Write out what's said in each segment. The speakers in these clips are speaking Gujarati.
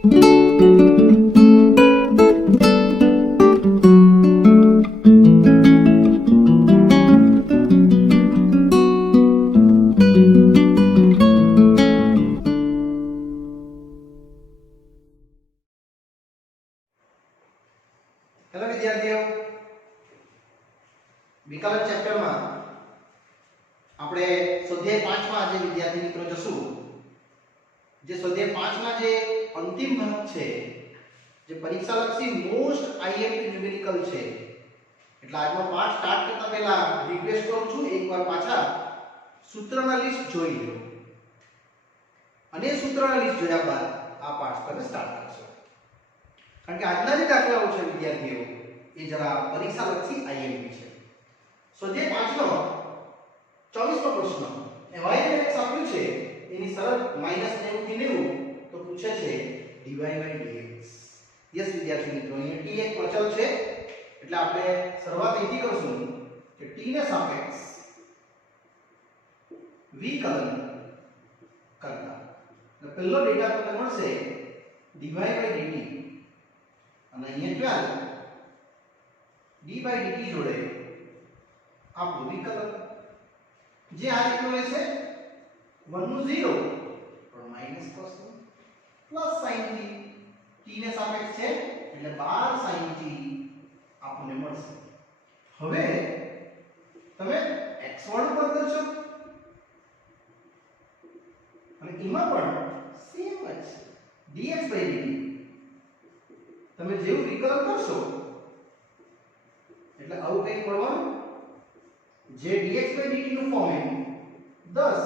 હેલો વિદ્યાર્થીઓ, વિકલન ચેપ્ટરમાં આપણે સ્વાધ્યાય 5 માં આજે વિદ્યાર્થી મિત્રો જશું. જે સ્વાધ્યાય 5 ના જે અંતિમ ભાગ છે, જે પરીક્ષાલક્ષી મોસ્ટ આઈએમપી ન્યુમેરિકલ છે. એટલે આજનો પાઠ સ્ટાર્ટ કરતા પહેલા રિક્વેસ્ટ કરું છું, એકવાર પાછા સૂત્રના લિસ્ટ જોઈ લો અને સૂત્રના લિસ્ટ જોયા બાદ આ પાઠ તમે સ્ટાર્ટ કરશો. કારણ કે આજના જે દાખલાઓ છે વિદ્યાર્થીઓ, એ જરા પરીક્ષાલક્ષી આઈએમપી છે. સ્વાધ્યાય 5 નો 24મો પ્રશ્ન, y ને x આપ્યું છે, એની શરત -90 થી 90, તો પૂછે છે dy/dx. યસ વિદ્યાર્થી મિત્રો, અહીંયા t એક અચલ છે, એટલે આપણે શરૂઆત અહીંથી કરશું કે t ને સાપેક્ષ વિકલન કરતા એટલે પહેલો ડેટા તમને મળશે dy/dt, અને અહીંયા 12 d/dt જોડે આપણું વિકલન, જે આ રીતનું રહેશે 1 નું 0 પણ માઈનસ cos નું પ્લસ sin t, t ને સાપેક્ષ છે એટલે 12 sin t આપણને મળશે. હવે તમે x વાળું પદ કરશો અને એમાં પણ સેમ જ dx/dt, તમે જેવું વિકલન કરશો એટલે આવું કંઈક મળવાનું, જે dx/dt નું ફોર્મ 10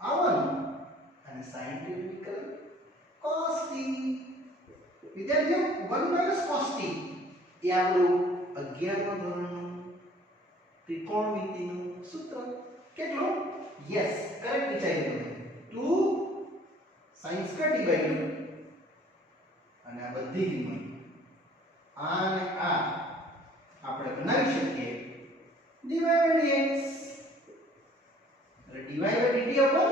આ1 અને sin t વિકલન cos t. વિદ્યાર્થીઓ 1 cos t એ આપણું 11મા ધોરણનું ત્રિકોણમિતિનું સૂત્ર. કેટલું? યસ, કરેક્ટ વિચારી લો. 2 sin2 t/2 અને આ બધી કિંમત આ અને આ આપણે બનાવી શકીએ dy/dx. એટલે dy/dt ઉપર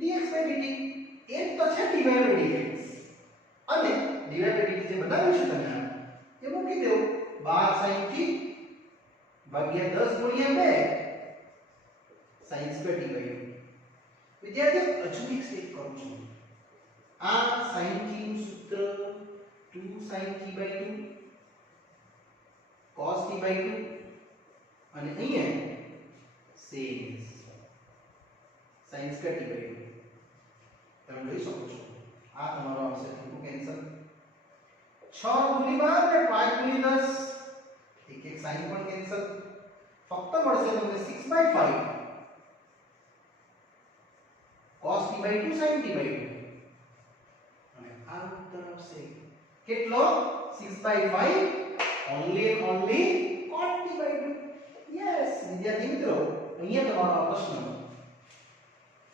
dx/dt એ તો છે dy/dx, અને dy/dt જે બનાવ્યું છે તમે એ મૂકી દો 12 sin t ભાગ્યા 10 ગુણ્યા 2 sin2 t/2. વિદ્યાર્થીઓ હજુ એક સ્ટેપ કરું છું. આ sin t નું સૂત્ર 2 sin t/2 cos t/2 અને અહીંયા સેમ sin2 t/2. તમે જોઈ શકો છો આ તમારો આવશે થતું કેન્સલ. 6 ગુણી 12 ને 5 ગુણી 10, એક એક સાઈન પણ કેન્સલ. ફક્ત મળશે તમને 6/5 cos t/2 sin t/2, અને આ ઉત્તર આવશે કેટલો? 6/5 only and only cot t/2. Yes વિદ્યાર્થી મિત્રો, અહીંયા તમારો પ્રશ્ન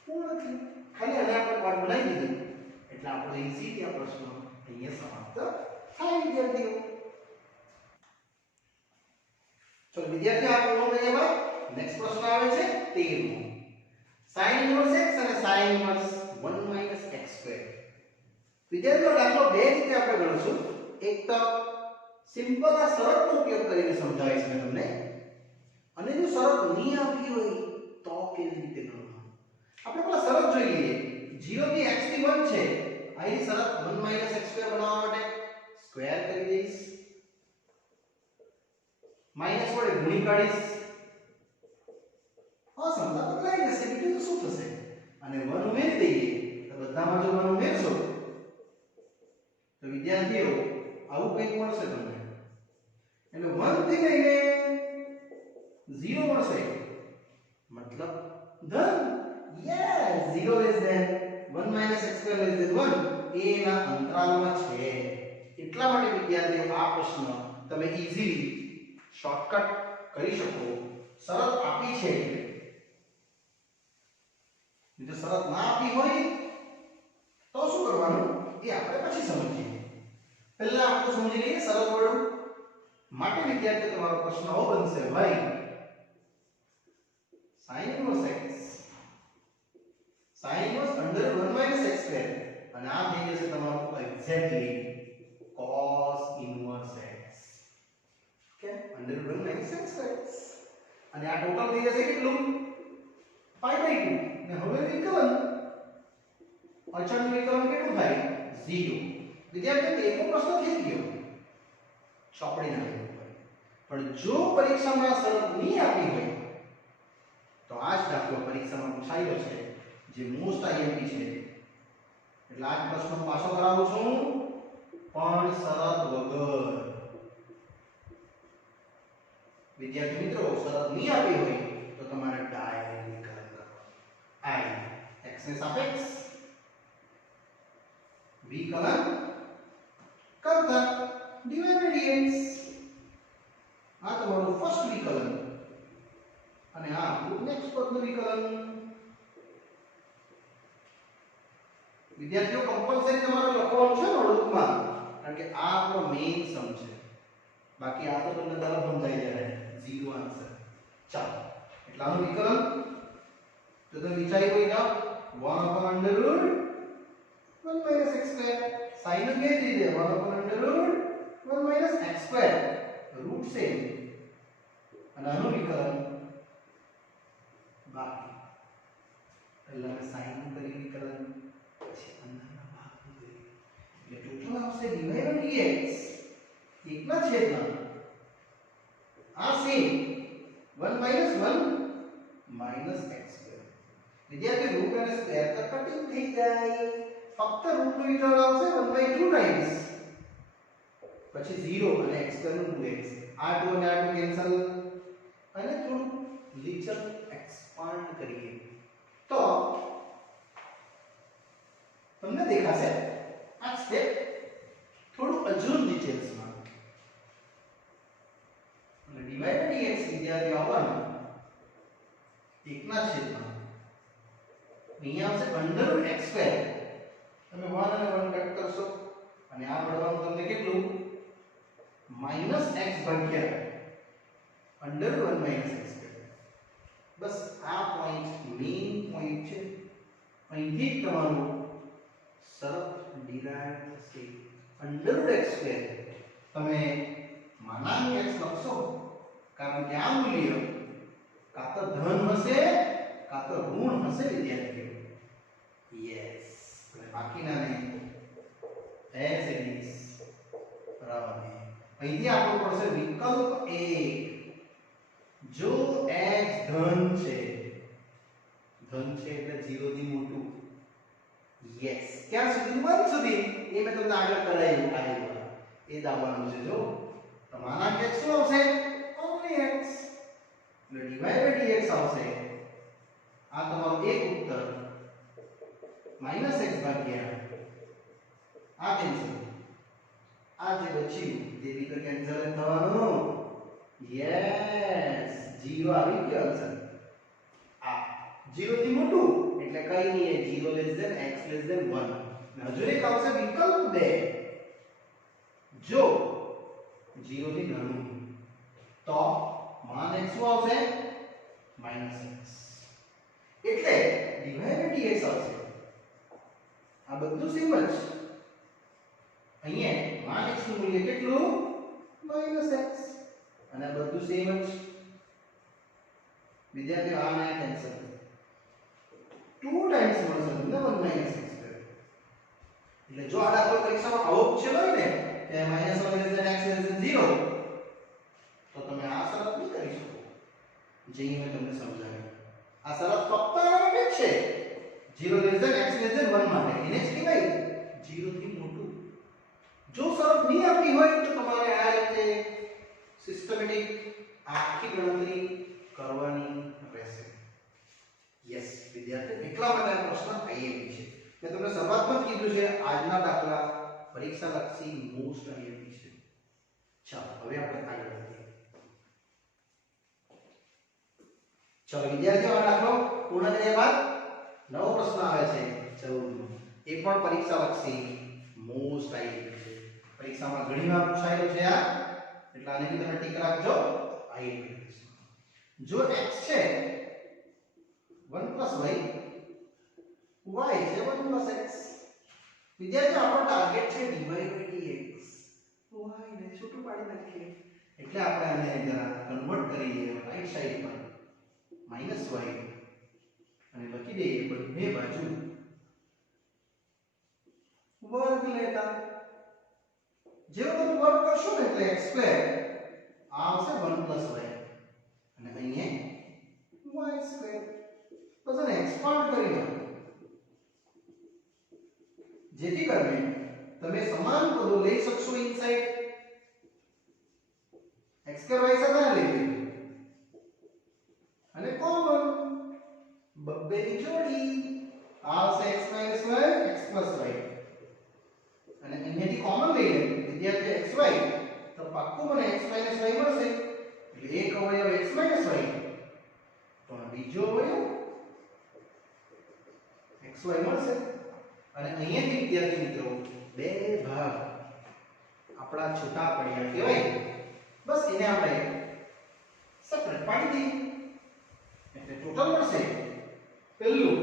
પૂર્ણ થયો. ખાલી આને આપણે કોડ બનાવી દીધું એટલે આપણો ઈઝી આ પ્રશ્ન અહીંયા સમાપ્ત થાય. વિદ્યાર્થીઓ ચલો વિદ્યાર્થીઓ, આ પૂર્ણ કર્યા બાદ નેક્સ્ટ પ્રશ્ન આવે છે 13મો. sin inverse x અને sin inverse 1 x2. વિદ્યાર્થીઓ દાખલો બે રીતે આપણે ગણીશું. એક તો સિમ્પલ આ શરતનો ઉપયોગ કરીને સમજાવીશ મેં તમને, અને જો શરત નહીં આપી હોય તો કેવી રીતે ગણવાનું. આપણે પહેલા શરત જોઈ લઈએ. 0 થી x થી 1 છે, આની શરત 1 x2 બનાવવા માટે સ્ક્વેર કરી દઈશ, માઈનસ વડે ગુણી કાઢીશ. હા, સમજા બદલાઈ જશે, બીજું તો શું થશે? અને 1 ઉમેરી દઈએ તો બધામાં જો 1 ઉમેરશો તો વિદ્યાર્થીઓ આવું કંઈક મળશે તમને. એટલે 1 થી લઈને 0 મળશે, મતલબ ધન. Yes, 0 less than 1 x2 less than 1 એના અંતરાલમાં છે. એટલા માટે વિદ્યાર્થીઓ આ પ્રશ્ન તમે ઈઝીલી શોર્ટકટ કરી શકો. શરત આપી છે એટલે. જો શરત ના આપી હોય તો શું કરવાનું એ આપણે પછી સમજીએ. પહેલા આપણે સમજી લઈએ શરત વાળું. માટે વિદ્યાર્થીઓ તમારો પ્રશ્ન આવો બનશે, ભાઈ sin inverse x sin inverse under 1 x2 exactly cos inverse x. Okay under root 1 minus x square. અને આ ટોટલ થઈ જશે કેટલું pi by 2 ને હવે વિકલન અચળનું વિકલન કેટલું થાય 0. વિદ્યાર્થીઓ એકનો પ્રશ્ન થઈ ગયો ચોપડીના લેવલ પર. પણ જો પરીક્ષામાં શરત નહીં આપી હોય તો આ જ દાખલો પરીક્ષામાં પૂછાયેલો છે જે મોસ્ટ આઈએમપી છે. એટલે આ પ્રશ્ન પાછો કરાવું છું પણ શરત વગર. વિદ્યાર્થી મિત્રો શરત નહીં આપી હોય તો તમારે ડાયરેક્ટ વિકલન કરવાનું. I x ને સાપેક્ષ વિકલન કરતા dy by dx. આ તમારું ફર્સ્ટ વિકલન અને આ નેક્સ્ટ પદનું વિકલન. વિદ્યાર્થીઓ કમ્પલસરી તમારે લખવાનું છે નોટબુકમાં કારણ કે આ આપણો મેઇન સમ છે. બાકી આ તો તમને તરત સમજાઈ જાય ઝીરો આન્સર. ચાલો એટલે આનું વિકલન તો તમે વિચારી કોઈ જાઓ 1 upon under root 1 minus x square. sin કે જ રીતે 1 upon under root 1 minus x square root same અને આનું વિકલન બાકી. પહેલા sin નું કરી વિકલન પછી અંદરના ભાગનું કરી એટલે ટોટલ આવશે dy by dx એકના છેદમાં આ same 1 minus 1 minus x square. વિદ્યાર્થી રૂટ અને સ્ક્વેર તો કટિંગ થઈ જાય. ફક્ત રૂટનું વિકલન આવશે 1/2 ટાઈમ્સ પછી 0 અને x square નું 2x. આ 2 અને આ 2 કેન્સલ અને થોડું લિટલ એક્સપાન્ડ કરીએ તો તમને દેખાશે આ સ્ટેપ થોડું અજૂન ડિટેલ્સમાં. અને dy by dx વિદ્યાર્થી આવવાનું એકના છેદમાં અહીંયા આવશે under root x square. તમે 1 અને 1 કટ કરશો અને આ મળવાનું તમને કેટલું minus x ભાગ્યા under 1 minus x square. બસ આ પોઈન્ટ મેઇન પોઈન્ટ છે. અહીંથી જ તમારું શરત ડિરાઇવ થશે. under root x square તમે માનાંક x લખશો કારણ કે આ મૂલ્ય કાં તો ધન હશે કાં તો ઋણ હશે વિદ્યાર્થીઓ. યસ અને બાકીનાને એઝ ઇટ ઇઝ બરાબર. અહીંથી આપણો પડશે વિકલ્પ 1. જો x ધન છે એટલે 0 થી મોટું. યસ ક્યાં સુધી 1 સુધી એ મેં તમને આગળ કરાવ્યું આ એ દાબવાનું છે. જો તો માનાંક x શું આવશે only x એટલે dy by dx આવશે. આ તમારો એક ઉત્તર -x ભાગ્યા આ કેન્સલ આ જે બચ્યું તે બી તો કેન્સલ થવાનું. યસ 0 આવી ગયો આન્સર. આ 0 થી મોટું એટલે કઈ નહીં 0 less than x less than 1. હજુ એક આવશે વિકલ્પ 2. જો 0 થી નાનું તો માન x શું આવશે -x એટલે dy by dx આવશે. આ બધું સેમ જ. અહીંયા માન x નું મૂલ્ય કેટલું -x અને આ બધું સેમ જ. વિદ્યાર્થીઓ આ ના કેન્સલ 2 ટાઈમ્સ મળશે તમને 1 minus x square. એટલે જો આ દાખલો પરીક્ષામાં આવો પૂછેલો હોય ને કે -1 x 0 તો તમે આ શરત નહીં કરી શકો જે મેં તમને સમજાવ્યું. આ શરત ફક્ત આના માટે જ છે 0 x 1 માટે. એને જ કહેવાય 0 થી મોટું. જો શરત નહીં આપી હોય તો તમારે આ રીતે સિસ્ટમેટિક આખી ગણતરી કરવાની રહેશે. યસ વિદ્યાર્થી એટલા માટે આ પ્રશ્ન આઈએમપી છે. મેં તમને શરૂઆતમાં કીધું છે આજના દાખલા પરીક્ષા લક્ષી મોસ્ટ આઈએમપી છે. ચાલો હવે આપણે આગળ વધીએ. ચાલો વિદ્યાર્થીઓ આ દાખલો પૂર્ણ કર્યા બાદ નવો પ્રશ્ન આવે છે 14. એ પણ પરીક્ષા લક્ષી મોસ્ટ આઈએમપી છે. પરીક્ષામાં ઘણીવાર પૂછાયેલું છે આ એટલે આને બી તમે ટીક રાખજો આઈએમપી પ્રશ્ન. જો x છે 1 + y y છે 1 + x. વિદ્યાર્થીઓ આપણો ટાર્ગેટ છે dy by dx. y ને છૂટું પાડી નાખીએ એટલે આપણે આને જરા કન્વર્ટ કરી દઈએ રાઈટ સાઈડ પર -y અને લખી દઈએ બંને બાજુ વર્ગ લેતા. જેવું તમે વર્ગ કરશો ને એટલે x2 આ આવશે 1 y અને અહીંયા y2. બસ આને એક્સપાન્ડ કરી નાખો જેથી કરીને તમે સમાન પદો લઈ શકશો ઇનસાઇડ. x2 y સાથે લઈ લો અને કોમન બબ્બેની જોડી આવશે x y x y અને અહીંયાથી કોમન લઈ લે વિદ્યાર્થી xy તો પાક્કું મને x y મળશે એટલે એક અવયવ x y પણ બીજો અવયવ xy મળશે. અને અહીંયાથી વિદ્યાર્થી મિત્રો બે ભાગ આપણા છૂટા પડ્યા કહેવાય. બસ એને આપણે સેપરેટ પાડી દઈએ એટલે ટોટલ મળશે પહેલું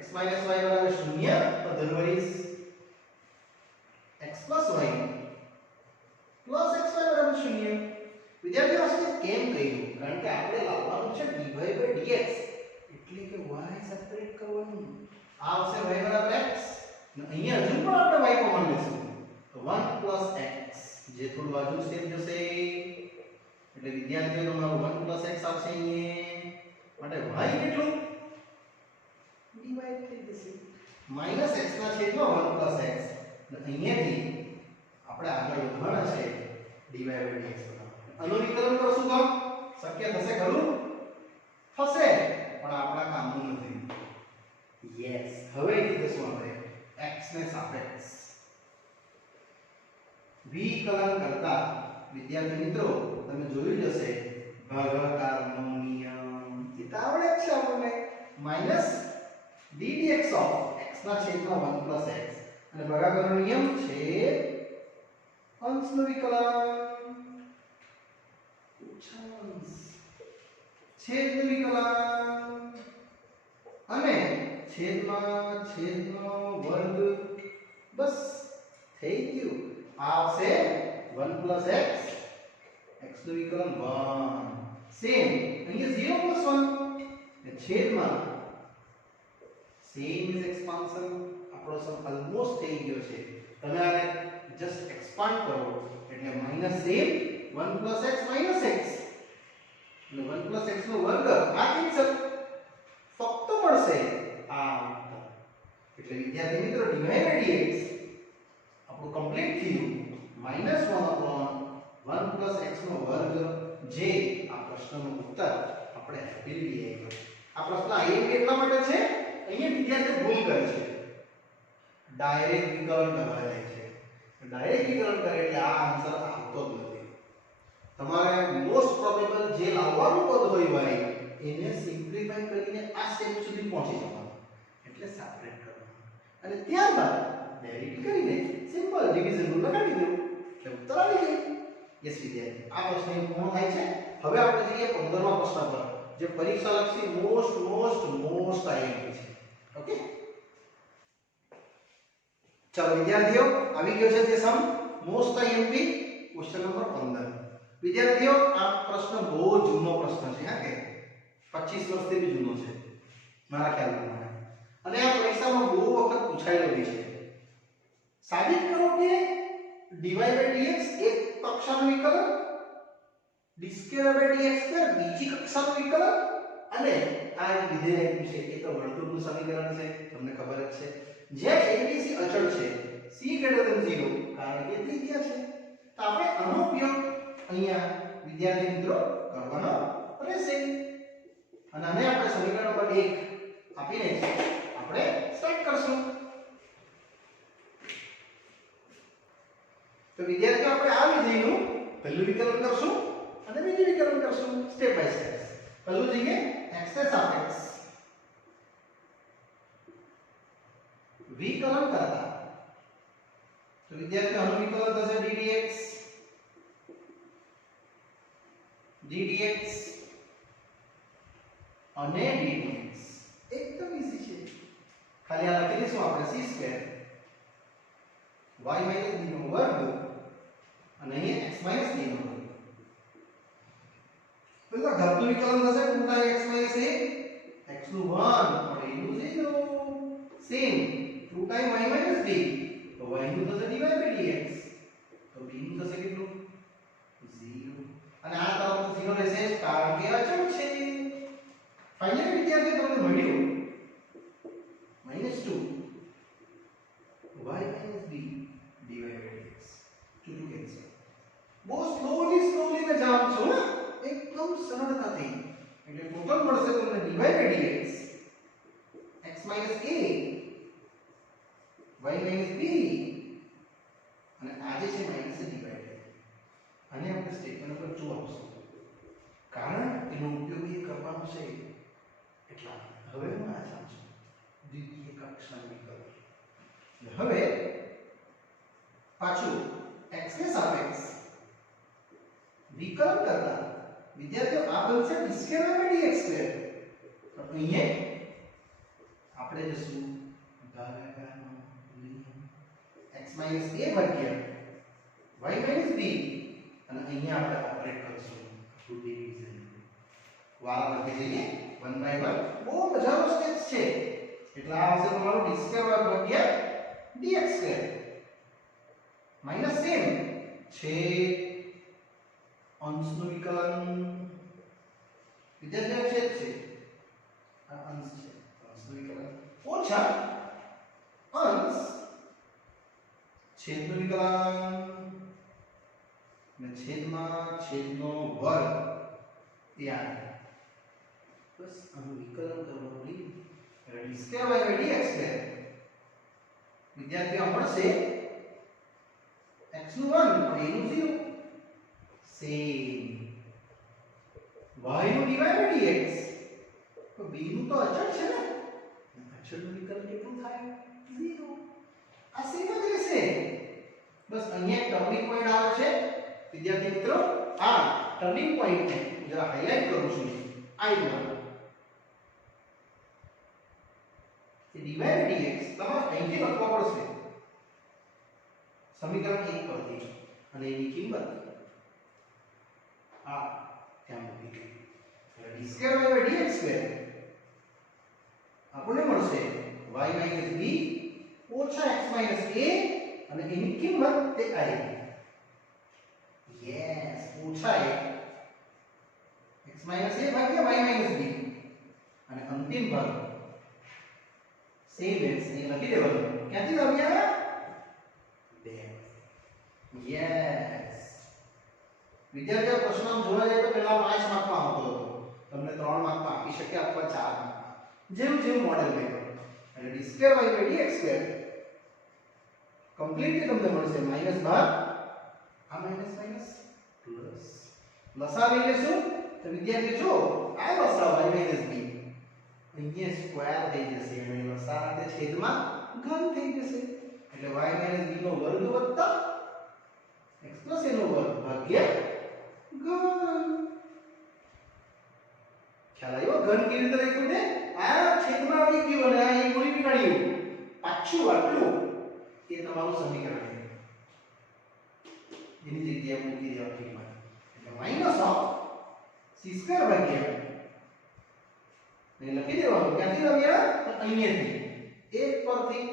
x y બરાબર 0 otherwise x plus y plus xy બરાબર 0. વિદ્યાર્થીઓ આ કેમ કહ્યું? કારણ કે આપણે લાવવાનું છે dy by dx એટલે કે y સેપરેટ કરવાનું. આ આવશે y બરાબર x અને અહીંયા હજુ પણ આપણે y કોમન લેશું તો 1 plus x જે થોડું બાજુ સ્ટેપ જશે એટલે વિદ્યાર્થીઓ તમારું 1 plus x આવશે અહીંયા માટે y કેટલું ડિવાઇડ થઈ જશે -x ના છેદમાં 1 plus x અને અહીંયાથી આપણે આગળ વધવાના છે dy by dx આનું વિકલન કરશું તો શક્ય થશે ખરું? થશે પણ આપણા કામનું નથી. યસ હવે કીધું આપણે x ને સાપેક્ષ વિકલન કરતા વિદ્યાર્થી મિત્રો તમે જોયું જશે ભાગાકારનો નિયમ એ તો આવડે જ છે આપણને -ddx of x ના છેદમાં 1 plus x અને ભાગાકારનો નિયમ છે અંશનું વિકલન છેદનું વિકલન અને છેદનો વર્ગ. બસ થઈ ગયું. આ આવશે 1 plus x x નું વિકલન 1 સેમ અહીંયા 0 plus 1 ને છેદમાં સેમ ઇઝ એક્સપાન્શન. આપણો સમ ઓલમોસ્ટ થઈ ગયો છે. તમે આને જસ્ટ એક્સપાન્ડ કરો એટલે minus same 1 plus x minus x અને 1 plus x નો વર્ગ આ કેન્સલ ફક્ત મળશે આ એટલે વિદ્યાર્થી મિત્રો dy by dx આપણું કમ્પ્લીટ થયું -1 plus x નો વર્ગ જે આ પ્રશ્નનો ઉત્તર આપણે આપેલી આવ્યો. આ પ્રશ્ન આઈ કેટલા માટે છે? અહીંયા વિદ્યાર્થીઓ ભૂલ કરે છે ડાયરેક્ટ વિકલન કરવા જાય છે. ડાયરેક્ટ વિકલન કરે એટલે આ આન્સર આવતો જ નથી. તમારે મોસ્ટ પ્રોબેબલ જે લાવવાનું પદ હોય એને સિમ્પ્લિફાઈ કરીને આ સ્ટેપ સુધી પહોંચી જવાનું એટલે સેપરેટ કરવાનું અને ત્યારબાદ ડેરિવેટિવ કરીને સિમ્પલ ડિવિઝન રૂલ લગાવી દેવું એટલે ઉત્તર આવી જાય. યસ વિદ્યાર્થી આ પ્રશ્ન પૂર્ણ થાય છે. હવે આપણે જઈએ 15મા પ્રશ્ન પર જે પરીક્ષાલક્ષી મોસ્ટ આઈએમપી છે. ઓકે ચાલો વિદ્યાર્થીઓ આવી ગયો છે તે સમ મોસ્ટ આઈએમપી ક્વેશ્ચન નંબર 15. વિદ્યાર્થીઓ આ પ્રશ્ન બહુ જૂનો પ્રશ્ન છે હા કે 25 વર્ષથી બી જૂનો છે મારા ખ્યાલ પ્રમાણે અને આ પરીક્ષામાં બહુ વખત પૂછાયેલો બી છે. સાબિત કરો કે dy by dx એક કક્ષાનું વિકલન d square by dx square બીજી કક્ષાનું વિકલન અને આ વિધેય છે એ તો વર્તુળનું સમીકરણ છે તમને ખબર જ છે. જ્યાં abc અચળ છે c greater than 0 કારણ કે ત્રિજ્યા છે તો આપણે આનો ઉપયોગ અહીંયા વિદ્યાર્થી મિત્રો કરવાનો રહેશે અને આને આપણે સમીકરણ નંબર 1 આપીને આપણે સ્ટાર્ટ કરશું. તો વિદ્યાર્થીઓ આપણે આ વિધેયનું પહેલું વિકલન કરશું અને બીજું વિકલન કરશું સ્ટેપ બાય સ્ટેપ. પહેલું જઈએ x ને સાપેક્ષ વિકલન કરતા તો વિદ્યાર્થીઓ આનું વિકલન થશે ddx અને ddx એકદમ ઈઝી છે. ખાલી આ લખી દઈશું આપણે c square y minus b નો વર્ગ અને અહીંયા x માઈનસ a નો વર્ગ. પેલા ઘાતનું વિકલન થશે 2 time x minus a, x નું 1 और a નું 0. Same 2 time y minus b, તો y નું થશે dy by dx, તો b નું થશે કેટલું 0. અને આ તરફ 0 રહેશે કારણ કે અચળ છે. ફાઇનલી વિદ્યાર્થી તમને મળ્યું -2 y minus b dy by dx. To cancel. બહુ સ્લોલી મે જામ છો ને, એકદમ સરળતાથી. એટલે ટોટલ મળશે તમને dy by dx x minus a y minus b અને આ જે છે માઈનસ dy by dx. અને આપણે સ્ટેટમેન્ટ પર જો આપશું કારણ એનો ઉપયોગ એ કરવાનો છે એટલા. હવે હું આ જામ છું દ્વિતીય કક્ષાનું વિકલન. હવે પાછું x ને સાપેક્ષ વિકલન કરતા વિદ્યાર્થીઓ આ બનશે d2 by dx2. તો અહીંયા આપણે જશું ભાગાકારનો નિયમ x a ભાગ્યા y b અને અહીંયા આપણે ઓપરેટ કરીશું ટુ ડિવિઝન. વાળા વર્ગે જઈને 1 by 1 બહુ મજાનો સ્ટેપ છે. એટલે આ આવશે તમારું d2 ભાગ્યા dx2 માઈનસ સેમ છે અંશનું વિકલન. વિદ્યાર્થીઓ છેદ છે, આ અંશ છે, અંશનું વિકલન ઓછા અંશ છેદનું વિકલન ને છેદમાં છેદનો વર્ગ એ આ. બસ આનું વિકલન કરવાનું રીત d2 by dx2 વિદ્યાર્થીઓ મળશે x નું 1 અને a નું 0. સેમ y નું dy by dx, તો b નું તો અચળ છે ને, અચળનું વિકલન કેટલું થાય 0. આ સેમ જ રહેશે. બસ અહીંયા એક ટર્નિંગ પોઈન્ટ આવે છે વિદ્યાર્થી મિત્રો. આ ટર્નિંગ પોઈન્ટ ને જરા હાઈલાઈટ કરું છું. આ દ્વારા dy by dx તમારે અહીંથી લખવા પડશે સમીકરણ 1 પરથી અને એની કિંમત આ ત્યાં મૂકી દે. એટલે d2 by dx2 આપણને મળશે y minus b ઓછા x minus a અને એની કિંમત તે આવી. યસ, ઓછા x minus a ભાગ્યા y minus b અને અંતિમ ભાગ સેમ એસ ને લખી દેવાનું. ક્યાંથી લાવ્યા? 2. યસ. વિદ્યાર્થીઓ પ્રશ્ન જોવા જાય તો પહેલા 5 માર્કમાં આવતો હતો, તમને 3 માર્કમાં આપી શકે અથવા 4 માર્કમાં, જેવું જેવું મોડેલ મેળવો. એટલે d2 by dx2 કમ્પ્લીટલી તમને મળશે માઈનસ બાર, આ માઈનસ માઈનસ પ્લસ. લસા લઈ લેશું તો વિદ્યાર્થી જો આ લસા y minus b અહીંયા સ્ક્વેર થઈ જશે અને લસા સાથે છેદમાં ઘન થઈ જશે. એટલે y minus b નો વર્ગ વત્તા x plus a નો વર્ગ ભાગ્યા ઘન. ખ્યાલ આવ્યો? ઘન કેવી રીતે લખ્યું છે? આ છેદમાં આવી ગયું અને આ એક ગુણી નીકળ્યું. પાછું આટલું એ તમારું સમીકરણ છે. એની જગ્યાએ મૂકી દેવા કિંમત. એટલે માઈનસ ઓફ c સ્ક્વેર ભાગ્યા ને લખી દેવાનું. ક્યાંથી લાવ્યા? તો અહીંયાથી 1 પરથી.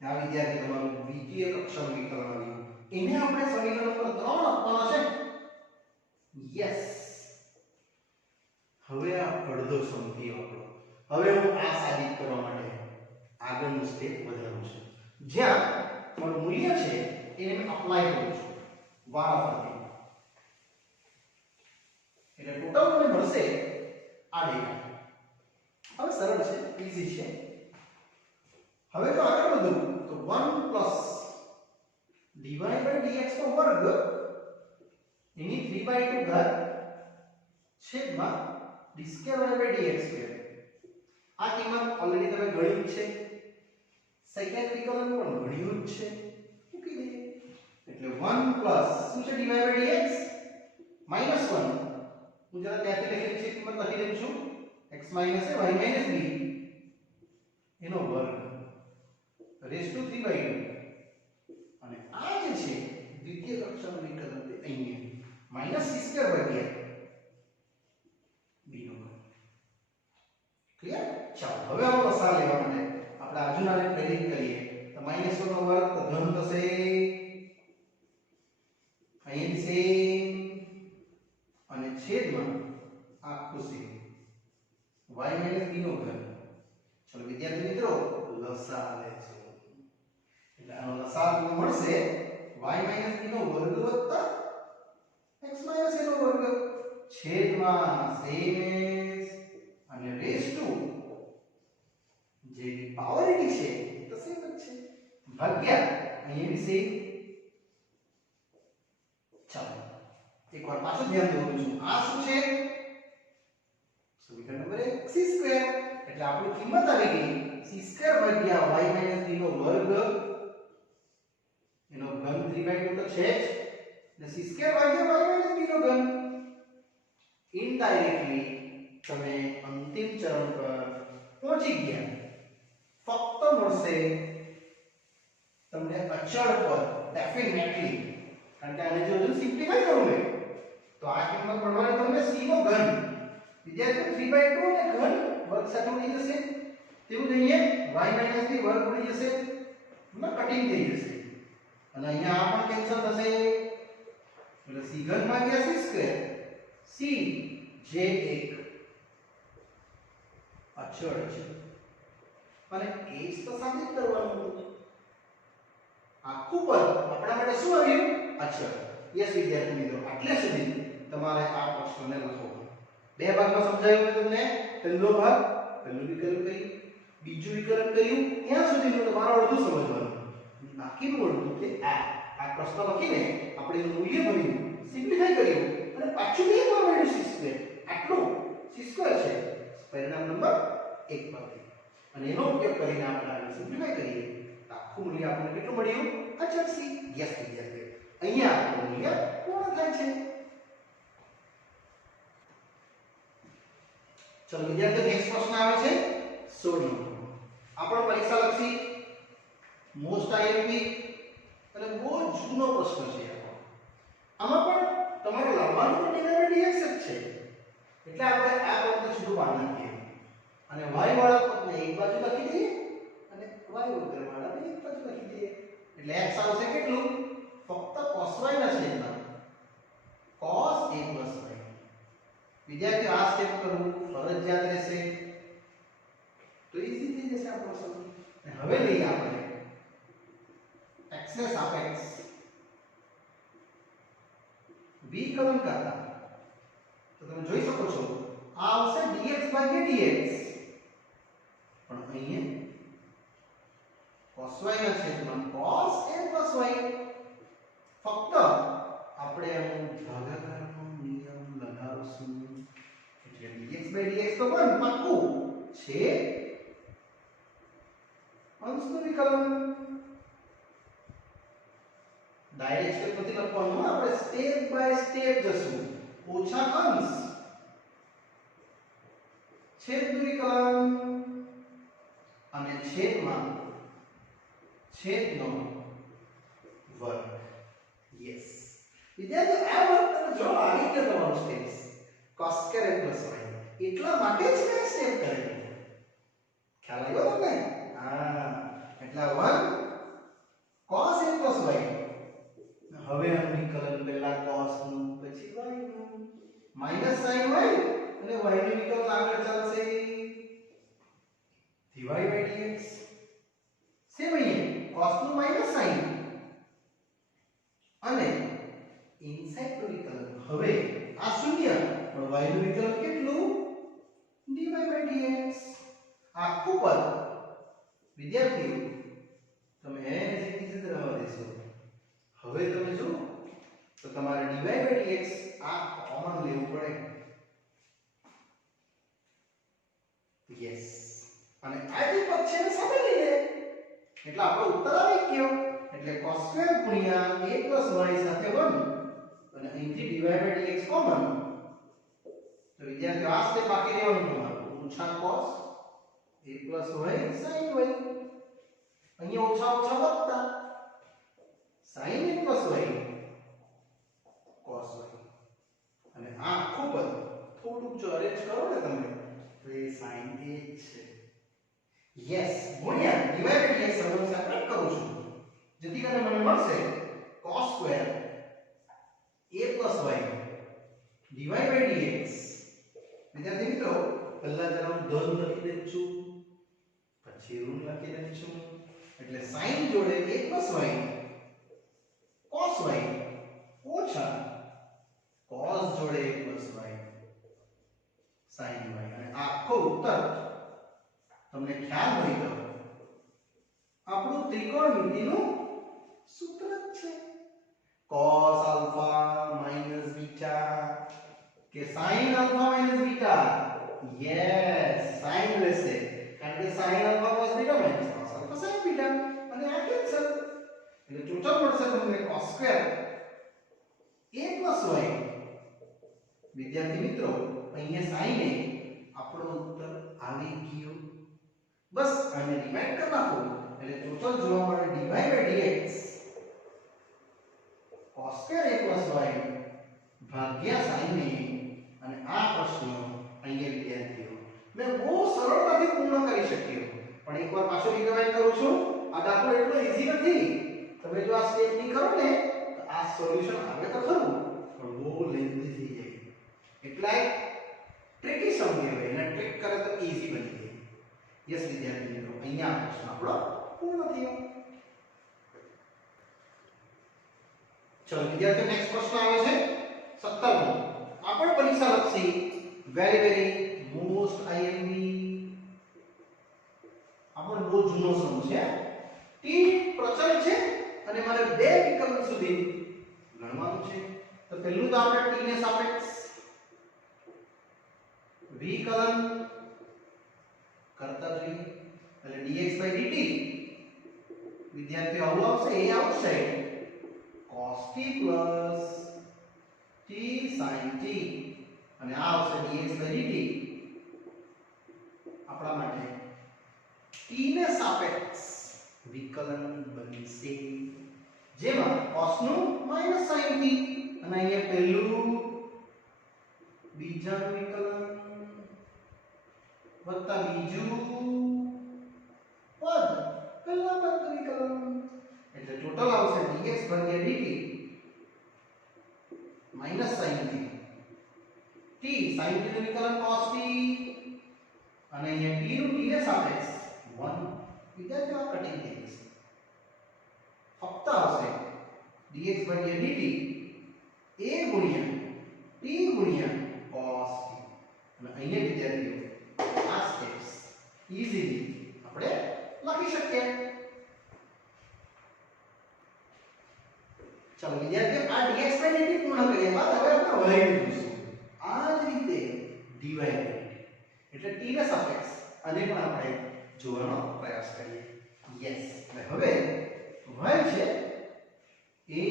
આ વિદ્યાર્થી તમારું દ્વિતીય કક્ષાનું વિકલન આવ્યું. એને આપણે સમીકરણ નંબર 3 આપવાના છે. યસ. હવે આ અડધો સમથી આપણો. હવે હું આ સાબિત કરવા માટે આગળનું સ્ટેપ વધારું છું. જ્યાં મારું મૂલ્ય છે એને મેં અપ્લાય કરું છું વારાફરતી. એટલે ટોટલ મને મળશે આ ડેટા. હવે સરળ છે, ઈઝી છે. હવે તો આગળ વધું તો 1 પ્લસ dy by dx નો વર્ગ એની 3/2 ઘાત છેદમાં d2 by dx2. આ કિંમત ઓલરેડી તમે ગણ્યું છે, સેકન્ડ વિકલન પણ ગણ્યું જ છે. મૂકી દઈએ. એટલે 1 પ્લસ શું છે dy by dx -1. હું જરા ત્યાંથી લખેલી છે કિંમત લખી દઉં છું x minus a y minus b એનો વર્ગ રેઝ ટુ 3/2 રીત કરીએ તો -1 નો વર્ગ તો ધન થશે, અહીં સેમ અને છેદમાં આખું સેમ y - b નો ઘન. ચલો વિદ્યાર્થી મિત્રો લસા લેશું એટલે આનો લસા તમને મળશે y - b નો વર્ગ વત્તા x - a નો વર્ગ છેદમાં સેમ એસ અને રેસ ટુ જે પાવર એ છે એ તો સેમ જ છે ભાગ્યા અહીં વિશે. ચાલો એકવાર પાછું ધ્યાન દોરું છું. આ શું છે? સમીકરણ નંબર 1 c2 એટલે આપણી કિંમત આવી ગઈ c2 ભાગ્યા y - b નો વર્ગ એનો ઘન 3/2 તો છે જ ને c2 ભાગ્યા y - b નો ઘન. ઇનડાયરેક્ટલી તમે અંતિમ ચરણ પર પહોંચી ગયા. ફક્ત મળશે તમને અચળ પદ ડેફિનેટલી, કારણ કે આને જો હજુ સિમ્પ્લિફાઈ કરું મેં તો આ કિંમત મળવાની તમને c નો ઘન વિદ્યાર્થી 3/2 ને ઘન વર્ગ સાથે ઉડી જશે, તેવું જ અહીંયા y - b વર્ગ ઉડી જશે ને કટિંગ થઈ જશે અને અહીંયા આ પણ કેન્સલ થશે એટલે c ઘન ભાગ્યા c સ્ક્વેર c જે એક અચળ છે અને એ જ તો સાબિત કરવાનું હતું. આખું પદ આપણા માટે શું આવ્યું? અચળ. યસ વિદ્યાર્થી મિત્રો, આટલે સુધી તમારે આ પ્રશ્નને લખો. બે ભાગમાં સમજાયું મેં તમને. પહેલો ભાગ પહેલું વિકલન કર્યું, બીજું વિકલન કર્યું, ત્યાં સુધીનું તમારે અડધું સમજવાનું. બાકીનું અડધું કે આ પ્રશ્ન લખીને આપણે એનું મૂલ્ય ભર્યું, સિમ્પ્લિફાઈ કર્યું અને પાછું બે વાર મળ્યું c સ્ક્વેર. આટલું c સ્ક્વેર છે પરિણામ નંબર 1 પર અને એનો ઉપયોગ કરીને આપણે આને સિમ્પ્લિફાઈ કરીએ તો આખું મૂલ્ય આપણને કેટલું મળ્યું? અચળ c. યસ વિદ્યાર્થી, અહીંયા આપણું મૂલ્ય પૂર્ણ થાય છે. ચલો વિદ્યાર્થીઓ નેક્સ્ટ પ્રશ્ન આવે છે 16 નંબર. આપણો પરીક્ષા લક્ષી મોસ્ટ આઈએમપી અને બહુ જૂનો પ્રશ્ન છે. આમાં પણ તમારે લાવવાનું તો dx જ છે એટલે આપણે આ પદને છૂટું પાડી નાખીએ અને y વાળા પદને એક બાજુ લખી દઈએ અને y વગર વાળાને એક બાજુ લખી દઈએ એટલે x આવશે કેટલું? ફક્ત cos y ના છેદમાં cos a y. વિદ્યાર્થીઓ આ સ્ટેપ કરવું ફરજિયાત રહેશે તો ઈઝી થઈ જશે આપણો સવાલ. હવે લઈએ આપણે x ને સાપેક્ષ વિકલન કરતા તો તમે જોઈ શકો છો આ આવશે dx ભાગ્યા dx પણ અહીંયા cos y ના છેદમાં cos a y. ફક્ત આપણે આનું ભાગાકારનો નિયમ લગાવશું એટલે dx તો પણ પાક્કું છે અંશનું વિકલન. ડાયરેક્ટ સ્ટેપ નથી લખવાનું, આપણે સ્ટેપ બાય સ્ટેપ જશું. ઓછા અંશ છેદનું વિકલન અને છેદમાં છેદનો વર્ગ. યસ વિદ્યાર્થીઓ, આ વર્ગ તમે જો આવી ગયો તમારો સ્ટેપ્સ cos સ્ક્વેર y એટલા માટે જ મેં સ્ટેપ કરેલું. ખ્યાલ આવ્યો તમને? હા, એટલે 1 cos a y. હવે આનું વિકલન પહેલા cos નું પછી y નું માઈનસ sin y અને y નું વિકલન આગળ ચાલશે dy by dx. સેમ અહીં cos નું માઈનસ sin અને ઇનસાઇડ નું વિકલન. હવે આ શૂન્ય પણ y નું વિકલન કેટલું? dy by dx. આખું પદ વિદ્યાર્થીઓ તમે એઝ ઇટ ઇઝ જ રહેવા દેશો. હવે તમે જો તો તમારે dy by dx આ કોમન લેવું પડે. યસ, અને આ જે પદ છે એને સામે લઈ લે એટલે આપણો ઉત્તર આવી ગયો. એટલે cos સ્ક્વેર ગુણ્યા a y સાથે 1 અને અહીંથી dy by dx કોમન. તો વિદ્યાર્થીઓ આ સ્ટેપ બાકી રહેવાનું તમારું. ઓછા cos a y sin y. અહીંયા ઓછા ઓછા વત્તા sin a y cos y. અને આ આખું પદ થોડુંક જો અરેન્જ કરો ને તમે તો એ sin a છે. યસ ગુણ્યા ડિવાઇડ બાય dx હવે હું સેપરેટ કરું છું જેથી કરીને મને મળશે cos square a y divide by dx વિદ્યાર્થી મિત્રો પહેલા જરા હું ધન લખી દઉં છું પછી ઋણ લખી દઉં છું એટલે sin જોડે a y cos y ઓછા cos જોડે a y sin y અને આખો ઉત્તર તમને ખ્યાલ હોય તો આપણું ત્રિકોણમિતિનું સૂત્ર જ છે cos alpha minus beta કે sin alpha minus beta yes sin રહેશે કારણ કે sin alpha cos beta minus cos alpha sin beta અને આ કેન્સલ એટલે ટોટલ મળશે તમને cos square a plus y વિદ્યાર્થી મિત્રો અહીંયા sin એ આપણો ઉત્તર આવી ગયો બસ આને ડિવાઇડ કરી નાખો એટલે ટોટલ જોવા મળે dy by dx cos square a plus y ભાગ્યા sin a અને આ પ્રશ્ન અહીંયા વિદ્યાર્થીઓ મેં બહુ સરળતાથી પૂર્ણ કરી શક્યો પણ એકવાર પાછો રિવાઇઝ કરું છું આ દાખલો એટલો ઈઝી નથી તમે જો આ સ્ટેપ ની કરો ને તો આ સોલ્યુશન આવે તો ખરું પણ બહુ લેન્થી થઈ જાય એટલે ટ્રિકી સમ કહેવાય એને ટ્રિક કરે તો ઈઝી બની જાય યસ વિદ્યાર્થી મિત્રો અહીંયા આ પ્રશ્ન આપણો પૂર્ણ થયો ચલો વિદ્યાર્થીઓ નેક્સ્ટ પ્રશ્ન આવે છે 17મો આ પણ પરીક્ષા લક્ષી વેરી મોસ્ટ આઈએમપી આપણો બહુ જૂનો સમ છે ટી પ્રચલ છે અને મારે બે વિકલન સુધી ગણવાનું છે તો પહેલું તો આપણે ટી ને સાપેક્ષ વિકલન કરતા જોઈએ એટલે dx dt વિદ્યાર્થીઓ આવું આવશે એ આવશે cos t plus t sin t અને આ આવશે dx dt આપણા માટે t ને સાપેક્ષ વિકલન બનશે જેમાં cos નું sin t અને અહીંયા પહેલું બીજાનું વિકલન વત્તા બીજું પદ પહેલા પદ વિકલન એટલે ટોટલ આવશે dx dt sin t t sin t નું વિકલન cos t અને અહીંયા t નું t ને સાપેક્ષ 1 વિદ્યાર્થીઓ આ કટિંગ થઈ જશે ફક્ત આવશે dx dt a ગુણ્યા t ગુણ્યા cos t અને અહીંયા વિદ્યાર્થીઓ આ સ્ટેપ્સ ઈઝીલી આપણે લખી શકીએ ચલો વિદ્યાર્થીઓ આ dx dt પૂર્ણ કર્યા બાદ હવે આપણે y જોઈશું આ જ રીતે dy એટલે t ને સાપેક્ષ આને પણ આપણે જોવાનો પ્રયાસ કરીએ યસ એટલે હવે y છે a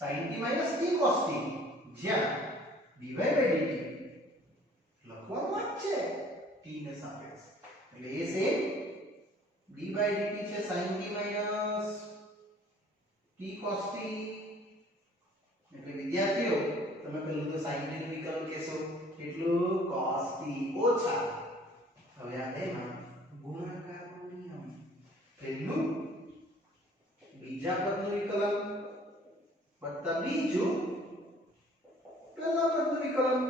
sin t t cos t જ્યાં dy dt લખવાનું જ છે t ને સાપેક્ષ એટલે a છે d by dt છે sin t t cos t એટલે વિદ્યાર્થીઓ તમે પેલું તો sin t નું વિકલન કહેશો કેટલું cos t ઓછા હવે આ એમાં ગુણાકારનો નિયમ પહેલું બીજા પદનું વિકલન વત્તા બીજું પહેલા પદનું વિકલન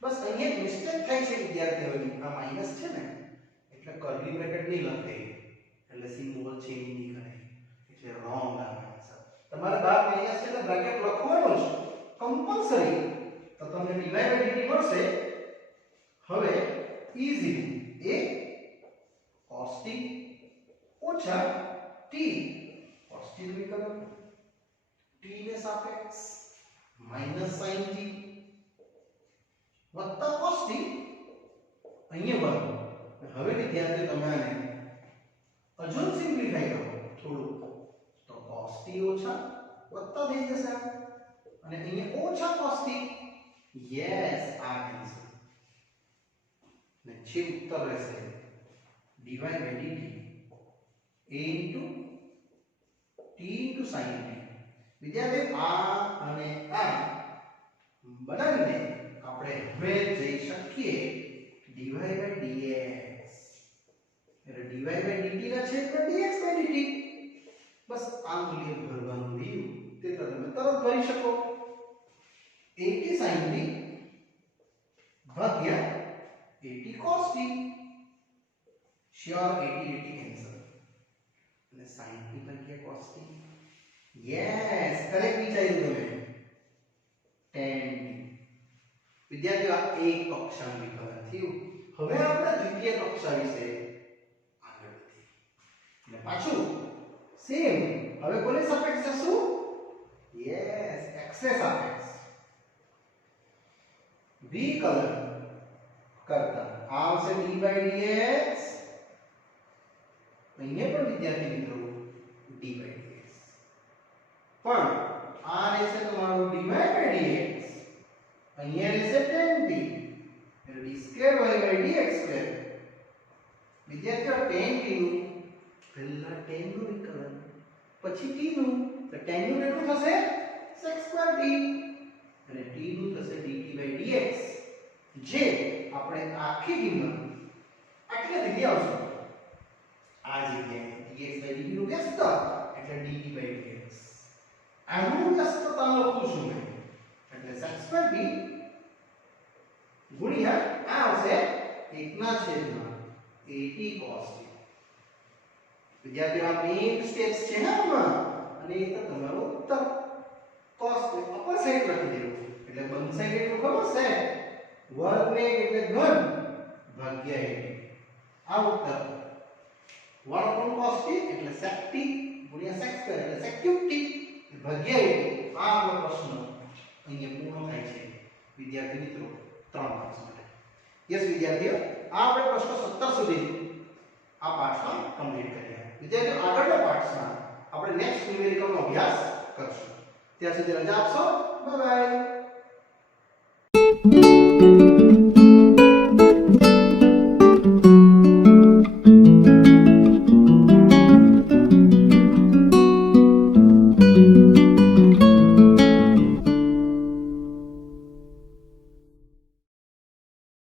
બસ અહીંયા એક મિસ્ટેક થાય છે વિદ્યાર્થીઓની આ માઈનસ છે ને એટલે કર્લી બ્રેકેટ નહીં લખે એટલે સિમ્બોલ ચેન્જ નહીં કરે એટલે રોંગ આવે આન્સર તમારે બહાર માઈનસ છે એટલે બ્રેકેટ લખવાનું જ કમ્પલસરી તો તમને dy by dt મળશે હવે ઈઝીલી a cos t ઓછા t cos t નું વિકલન t ને સાપેક્ષ sin t વત્તા cos t અહીંયા બરાબર હવે વિદ્યાર્થીઓ તમે આને હજુ સિમ્પ્લિફાઈ કરો થોડું તો cos t ઓછા વત્તા થઈ જશે અને અહીંયા ઓછા cos t યસ આ કેન્સલ ને જે ઉત્તર રહેશે dy by dt a t sin t વિદ્યાર્થીઓ આ અને આ બનાવીને આપણે હવે જઈ શકીએ dy by dx એટલે dy by dt ના છેદમાં dx by dt બસ આ મૂલ્ય ભરવાનું રહ્યું તે તમે તરત ભરી શકો 80 sin t ભાગ્યા 80 cos t શ્યોર 80 કેન્સલ અને sin t ભાગ્યા cos t યસ કરેક્ટ વિચાર્યું તમે tan t વિદ્યાર્થીઓ આ એક કક્ષાનું વિકલન થયું હવે આપણે દ્વિતીય કક્ષા વિશે આગળ વધીએ એટલે પાછું સેમ હવે કોને સાપેક્ષ જશું યસ x ને સાપેક્ષ વિકલન કરતા આવશે d by dx અહીંયા પણ વિદ્યાર્થી મિત્રો d by dx પણ આ રહેશે તમારું dy by dx અહીંયા રહેશે tan t એટલે d square y by dx square વિદ્યાર્થીઓ tan t નું પહેલા tan નું વિકલન પછી t નું તો tan નું કેટલું થશે sec square t અને t નું થશે dt by dx જે આપણે આખી કિંમત આટલે લીધી આવશે આ જગ્યાએ dx by dt નું વ્યસ્ત એટલે dt by dx આનું વ્યસ્તતા લખું છું મેં એટલે sec square t ગુણ્યા આ આવશે 1/80 cos t વિદ્યાર્થીઓ આ મેઇન સ્ટેપ્સ છે ને આમાં અને એ તો તમારો ઉત્તર cos t અપર સાઈડ લખી દેવું એટલે બંધ સાઈડ એટલું ખબર છે વર્ગ ને એટલે ઘન ભાગ્યા 80 આ ઉત્તર 1 cos t એટલે sec t ગુણ્યા sec square એટલે sec cube t ભાગ્યા 80 આ આપણો પ્રશ્ન અહીંયા પૂર્ણ થાય છે વિદ્યાર્થી મિત્રો 3 માર્ક્સ માટે યસ વિદ્યાર્થીઓ આ આપણે પ્રશ્ન 17 સુધી આ પાઠમાં કમ્પ્લીટ કર્યા વિદ્યાર્થીઓ આગળના પાઠમાં આપણે નેક્સ્ટ ન્યુમેરિકલનો અભ્યાસ કરશું ત્યાં સુધી રજા આપશો બાય બાય